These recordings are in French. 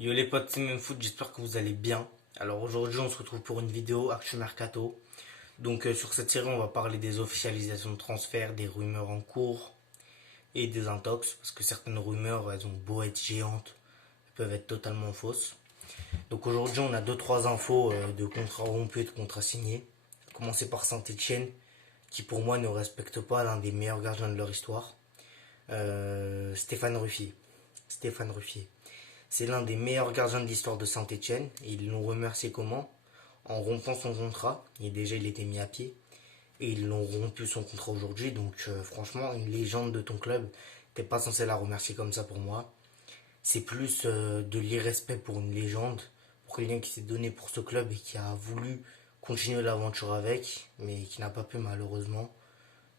Yo les potes, c'est Même Foot, j'espère que vous allez bien. Alors aujourd'hui on se retrouve pour une vidéo Actu Mercato. Donc sur cette série on va parler des officialisations de transfert, des rumeurs en cours et des intox. Parce que certaines rumeurs elles ont beau être géantes, elles peuvent être totalement fausses. Donc aujourd'hui on a deux trois infos de contrats rompus et de contrats signés. A commencer par Saint-Etienne qui pour moi ne respecte pas l'un des meilleurs gardiens de leur histoire. Stéphane Ruffier. Stéphane Ruffier. C'est l'un des meilleurs gardiens de l'histoire de Saint-Etienne et ils l'ont remercié comment? En rompant son contrat. Et déjà il était mis à pied. Et ils l'ont rompu son contrat aujourd'hui. Donc franchement, une légende de ton club, t'es pas censé la remercier comme ça pour moi. C'est plus de l'irrespect pour une légende, pour quelqu'un qui s'est donné pour ce club et qui a voulu continuer l'aventure avec, mais qui n'a pas pu malheureusement.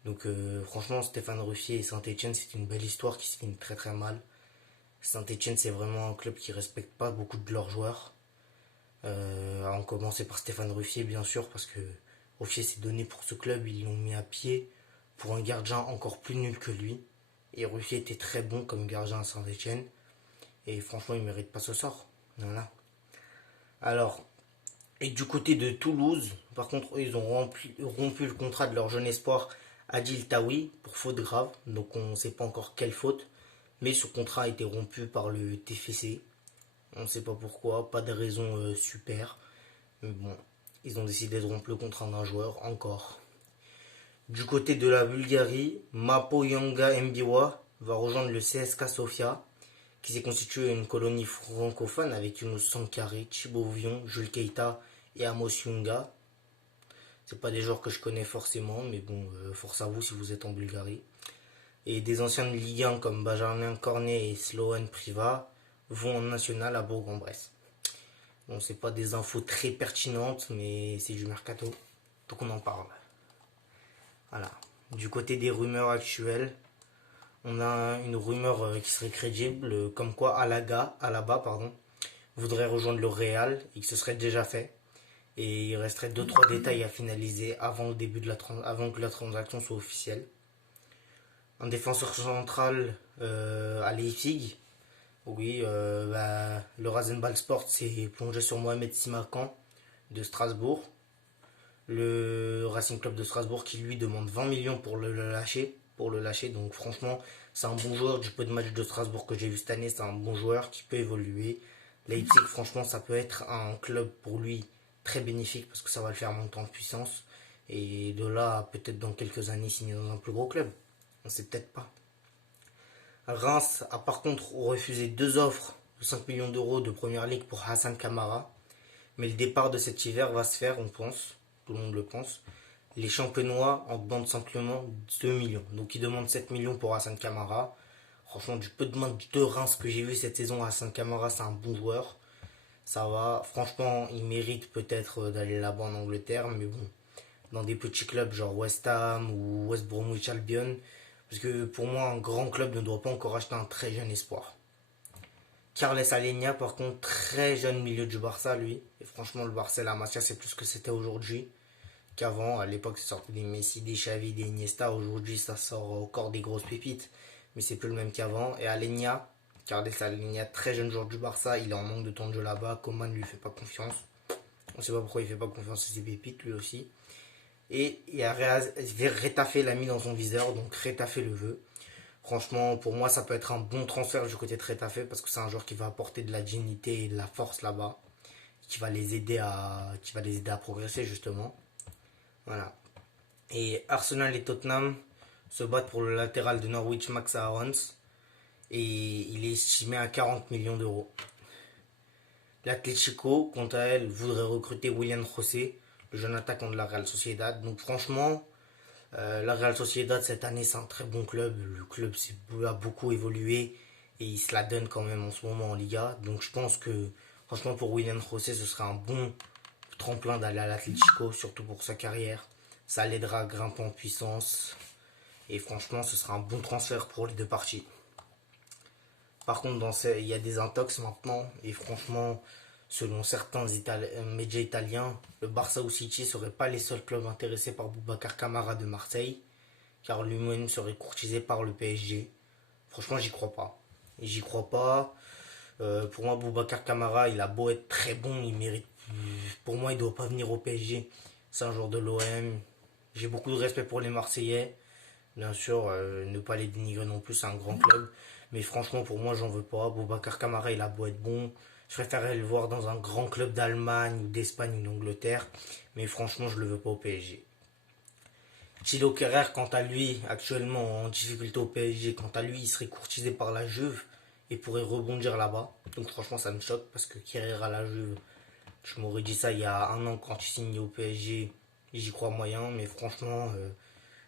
Donc franchement, Stéphane Ruffier et Saint-Etienne, c'est une belle histoire qui se finit très très mal. Saint-Etienne, c'est vraiment un club qui respecte pas beaucoup de leurs joueurs. À en commencer par Stéphane Ruffier, bien sûr, parce que Ruffier s'est donné pour ce club, ils l'ont mis à pied pour un gardien encore plus nul que lui. Et Ruffier était très bon comme gardien à Saint-Etienne. Et franchement, il ne mérite pas ce sort. Voilà. Alors, et du côté de Toulouse, par contre, eux, ils ont rompu le contrat de leur jeune espoir Adil Tawi pour faute grave. Donc on ne sait pas encore quelle faute. Mais ce contrat a été rompu par le TFC. On ne sait pas pourquoi, pas de raison super. Mais bon, ils ont décidé de rompre le contrat d'un joueur encore. Du côté de la Bulgarie, Mapo Yanga Mbiwa va rejoindre le CSKA Sofia, qui s'est constitué une colonie francophone avec Younous Sankari, Thibaut Vion, Jules Keita et Amos Yunga. C'est pas des joueurs que je connais forcément, mais bon, force à vous si vous êtes en Bulgarie. Et des anciens de Ligue 1 comme Benjamin Cornet et Sloan Priva vont en national à Bourg-en-Bresse. Bon, c'est pas des infos très pertinentes, mais c'est du mercato, donc on en parle. Voilà. Du côté des rumeurs actuelles, on a une rumeur qui serait crédible, comme quoi Alaba voudrait rejoindre le Real et que ce serait déjà fait. Et il resterait deux trois détails à finaliser avant, le début de avant que la transaction soit officielle. Un défenseur central à Leipzig. Oui, le Rasenball Sport s'est plongé sur Mohamed Simakan de Strasbourg. Le Racing Club de Strasbourg qui lui demande 20 millions pour le lâcher. Donc franchement, c'est un bon joueur. Du peu de matchs de Strasbourg que j'ai vu cette année, c'est un bon joueur qui peut évoluer. Leipzig, franchement, ça peut être un club pour lui très bénéfique parce que ça va le faire monter en puissance. Et de là, peut-être dans quelques années, signer dans un plus gros club. On sait peut-être pas. Reims a par contre refusé deux offres de 5 millions d'euros de première ligue pour Hassan Kamara. Mais le départ de cet hiver va se faire, on pense. Tout le monde le pense. Les champenois en demandent simplement 2 millions. Donc ils demandent 7 millions pour Hassan Kamara. Franchement, du peu de matchs de Reims que j'ai vu cette saison, Hassan Kamara, c'est un bon joueur. Ça va. Franchement, il mérite peut-être d'aller là-bas en Angleterre. Mais bon, dans des petits clubs genre West Ham ou West Bromwich Albion. Parce que pour moi, un grand club ne doit pas encore acheter un très jeune espoir. Carles Alenia, par contre, très jeune milieu du Barça, lui. Et franchement, le Barça, la Masia, c'est plus ce que c'était aujourd'hui qu'avant. À l'époque, ça sortait des Messi, des Xavi, des Iniesta. Aujourd'hui, ça sort encore des grosses pépites. Mais c'est plus le même qu'avant. Et Alenia, Carles Alenia, très jeune joueur du Barça. Il est en manque de temps de jeu là-bas. Coman ne lui fait pas confiance. On ne sait pas pourquoi il fait pas confiance à ses pépites, lui aussi. Et il y a Retafe l'a mis dans son viseur. Donc Retafe le veut. Franchement, pour moi, ça peut être un bon transfert du côté de Retafe parce que c'est un joueur qui va apporter de la dignité et de la force là-bas, qui va les aider à progresser justement. Voilà. Et Arsenal et Tottenham se battent pour le latéral de Norwich, Max Aarons, et il est estimé à 40 millions d'euros. L'Atlético, quant à elle, voudrait recruter William José, le jeune attaquant de la Real Sociedad. Donc franchement, la Real Sociedad cette année c'est un très bon club. Le club a beaucoup évolué et il se la donne quand même en ce moment en Liga. Donc je pense que franchement pour William José ce serait un bon tremplin d'aller à l'Atlético, surtout pour sa carrière. Ça l'aidera à grimper en puissance. Et franchement ce sera un bon transfert pour les deux parties. Par contre il y a des intox maintenant. Et franchement selon certains médias italiens, le Barça ou City ne seraient pas les seuls clubs intéressés par Boubacar Kamara de Marseille, car lui-même serait courtisé par le PSG. Franchement, j'y crois pas. Et j'y crois pas. Pour moi, Boubacar Kamara, il a beau être très bon, il mérite. Pour moi, il doit pas venir au PSG. C'est un joueur de l'OM. J'ai beaucoup de respect pour les Marseillais. Bien sûr, ne pas les dénigrer non plus, c'est un grand club. Mais franchement, pour moi, j'en veux pas. Boubacar Kamara, il a beau être bon. Je préférerais le voir dans un grand club d'Allemagne ou d'Espagne ou d'Angleterre. Mais franchement, je le veux pas au PSG. Thilo Kerrer, quant à lui, actuellement en difficulté au PSG, quant à lui, il serait courtisé par la Juve et pourrait rebondir là-bas. Donc franchement, ça me choque parce que Kerrer à la Juve, je m'aurais dit ça il y a un an quand il signait au PSG, j'y crois moyen, mais franchement,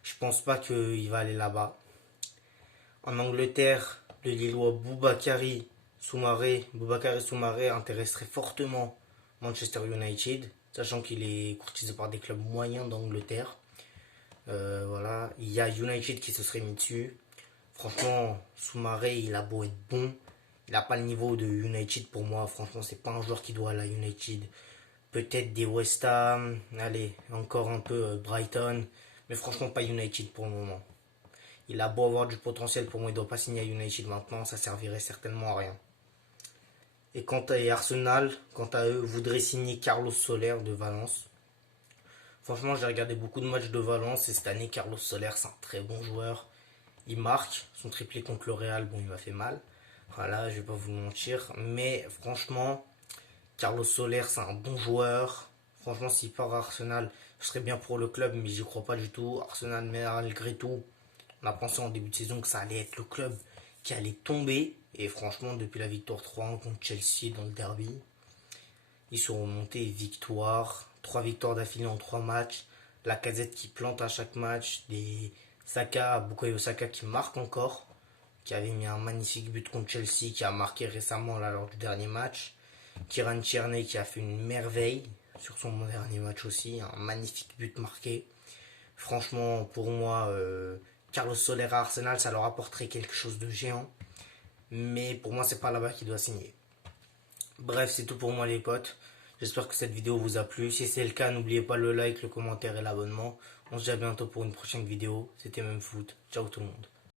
je pense pas qu'il va aller là-bas. En Angleterre, le Lillois Boubakary Soumaré intéresserait fortement Manchester United, sachant qu'il est courtisé par des clubs moyens d'Angleterre. Voilà, il y a United qui se serait mis dessus. Franchement, Soumaré, il a beau être bon, il n'a pas le niveau de United pour moi. Franchement, c'est pas un joueur qui doit aller à United. Peut-être des West Ham, allez, encore un peu Brighton, mais franchement pas United pour le moment. Il a beau avoir du potentiel, pour moi il ne doit pas signer à United maintenant, ça servirait certainement à rien. Et quant à Arsenal, quant à eux, voudraient signer Carlos Soler de Valence. Franchement, j'ai regardé beaucoup de matchs de Valence et cette année, Carlos Soler, c'est un très bon joueur. Il marque, son triplé contre le Real, bon, il m'a fait mal. Voilà, je vais pas vous mentir. Mais franchement, Carlos Soler, c'est un bon joueur. Franchement, s'il part à Arsenal, ce serait bien pour le club, mais j'y crois pas du tout. Arsenal, malgré tout, on a pensé en début de saison que ça allait être le club qui allait tomber. Et franchement, depuis la victoire 3-1 contre Chelsea dans le derby, ils sont remontés victoire. 3 victoires d'affilée en 3 matchs. La Lacazette qui plante à chaque match. Des Bukayo Saka qui marque encore. Qui avait mis un magnifique but contre Chelsea. Qui a marqué récemment là, lors du dernier match. Kieran Tierney qui a fait une merveille sur son dernier match aussi. Un magnifique but marqué. Franchement, pour moi, Carlos Soler à Arsenal, ça leur apporterait quelque chose de géant. Mais pour moi, c'est pas là-bas qu'il doit signer. Bref, c'est tout pour moi les potes. J'espère que cette vidéo vous a plu. Si c'est le cas, n'oubliez pas le like, le commentaire et l'abonnement. On se dit à bientôt pour une prochaine vidéo. C'était Memfoot. Ciao tout le monde.